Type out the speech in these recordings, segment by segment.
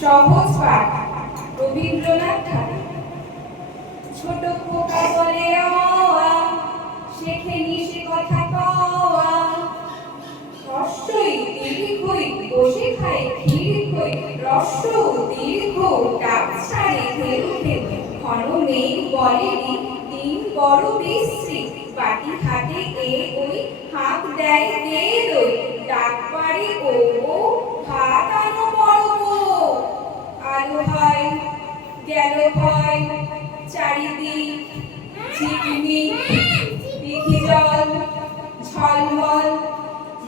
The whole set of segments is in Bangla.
সহজ পাঠ রবীন্দ্রনাথ ঠাকুর। ছোট খোকা বলে অ শেখেনি সে কথা কওয়া, হর্ষই দীর্ঘই বসে খায় দীর্ঘই রস্য দীর্ঘ ডাক ছাড়ে ধেনু ধেনু, ঘন মেঘ বলেনি দিন বড় বিশ্রী, বাটি হাতে এ ওই হাঁক দেয় দে দই, ডাক পাড়ে ও ও ভাত আনো বড় বউ। আলো হয় গেল ভয় চারিদিক ঝিকমিক দিঘি জল ঝলমল,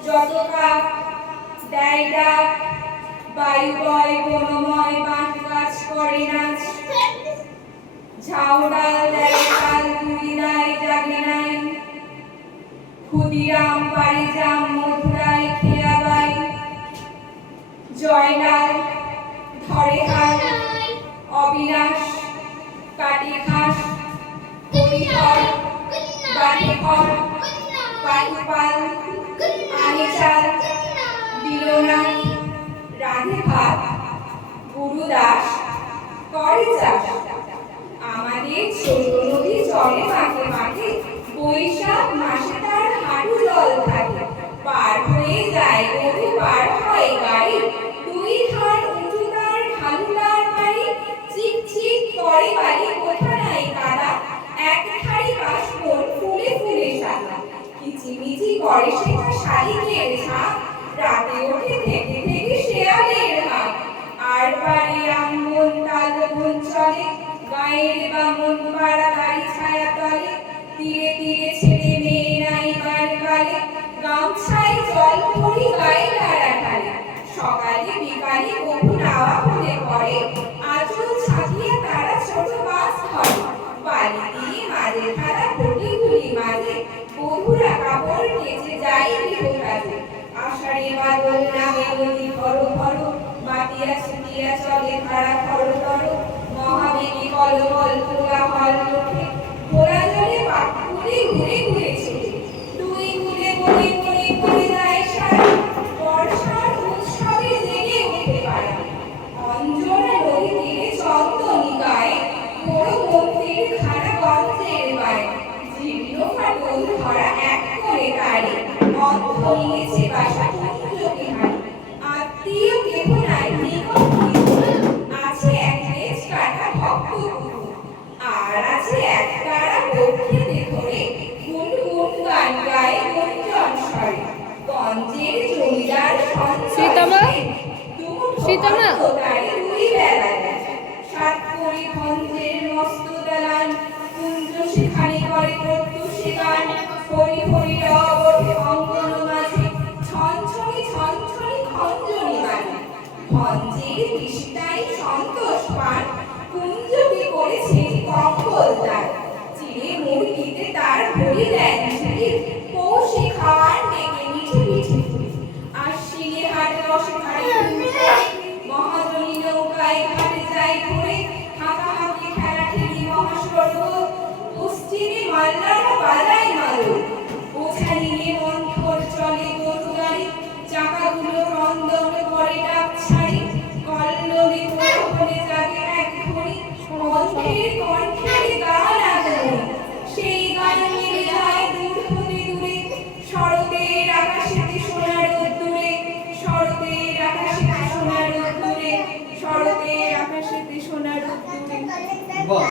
যত কাক দেয় ডাক বায়ু বয় বনময়, বাঁশ গাছ করে নাচ, ঝাউডাল দেয় তাল তুলি নাই জাগে নাই, ক্ষুদিরাম পারিজাম মধুরায় খেয়া বাই, জয়লাল ধরে হাল অবিনাশ কাটে ঘাস, হরিহর বাঁধে ঘর পাল আনে চাল, বিলোনাথ রাধে ভাত, গুরুদাস করে চাষ। আমাদের ছোট নদী চলে মাঠে মাঠে, বৈশাখ মাসে তার হাঁটু জল থাকে, পার হয়ে যায় গরু পার হয় গাড়ি, দুই ধার উঁচু তার ঢালু তার বাড়ি, চিক চিক করে বাড়ি কোথা নাই কাদা, এক ধারে কাশবন ফুলে ফুলে সাদা, কিচিমিচি করে সেটা শালিকের ঝাঁক, রাতে ওঠে থেকে থেকে শেয়ালের হাঁক, আর বাড়ি আঙ্গন তাল বন চলে, গায়ের বামন পাড়া তারি ছায়া তলে, তীরে তীরে ছেড়ে মেয়ে নাই বার কালে, গামছায় জল ভরি গায়ে ধারা ঢালে, সকালে বিকালে বহু নাওয়া হলে পড়ে, আঁচল ছাপিয়ে তারা ছোট মাছ ধরে, বালি দিয়ে মাঝে ধারা ঘটিগুলি মাঝে, বধুরা কাপড় কেচে যায় গৃহ কাজে, আষাঢ়ে বাদল নামে নদী ভরো ভরো, বাতিয়া ছুটিয়া চলে ধারা খরতর, মহাবেগী কলবল তোলা হল ওঠে, ঘোড়া জলে পাখি ঘুরে ঘুরে ছোটে, দুই ঘুরে বনে বনে করে যায় সারা, বর্ষার উৎসবে জেগে উঠে পারা, অঞ্জনা নদী তীরে চন্দনী গায়ে, বড় মন্দির খানা গঞ্জের বায়, জীর্ণ ফাটল ধরা এক করে তারে, অন্ধ নিয়েছে বাসা কুঞ্জ বিহারে, আত্মীয় কেহ নাই নিকট আছে এক লেজ কাটা ভক্ত গুরু, আর আছে এক তারা বক্ষেতে ধরে গুনগুন গান গায় গুঞ্জন স্বরে, গঞ্জের জমিদার সীতামা সীতামা তারে দুই বেলায় সাত করি গঞ্জের মস্ত দালান, কুঞ্জ সেখানে করে প্রত্যুষে গান, হরি হরি রব ওঠে অঙ্গন মাঝে, ছনছনি ছনছনি খঞ্জনি বাজে, ভঞ্জের কৃষ্ণায় সন্তোষ পান, কুঞ্জকে করেছে কম্বল তার, চিড়ে মুরগিতে তার ভরি দেন ঝুলি, পৌষে খাওয়ার ডেকে মিঠে মিঠে ফুলি, আশ্বিনে হাট রসে ঘাড়ে মহাজনী নৌকায় ঘাটে যায় ঘুরে, হাঁকাহাঁকি খেলা ঠেলি মহাস্বর্গ, পশ্চিমে মাল্লারা বাজায় মাদল, বোঝা নিয়ে মন্থর চলে গরু গাড়ি, চাকাগুলো ক্রন্দন করে ডাক ছাড়ি, কল্লোলে কোলাহলে জাগে এক ঘড়ি, কণ্ঠের কণ্ঠের গান আগমন, সেই গান মিলে যায় দূর হতে দূরে, শরতের আকাশেতে সোনার রোদ্দুরে, শরতের আকাশেতে সোনার রোদ্দুরে, শরতের আকাশেতে সোনার রোদ্দুরে।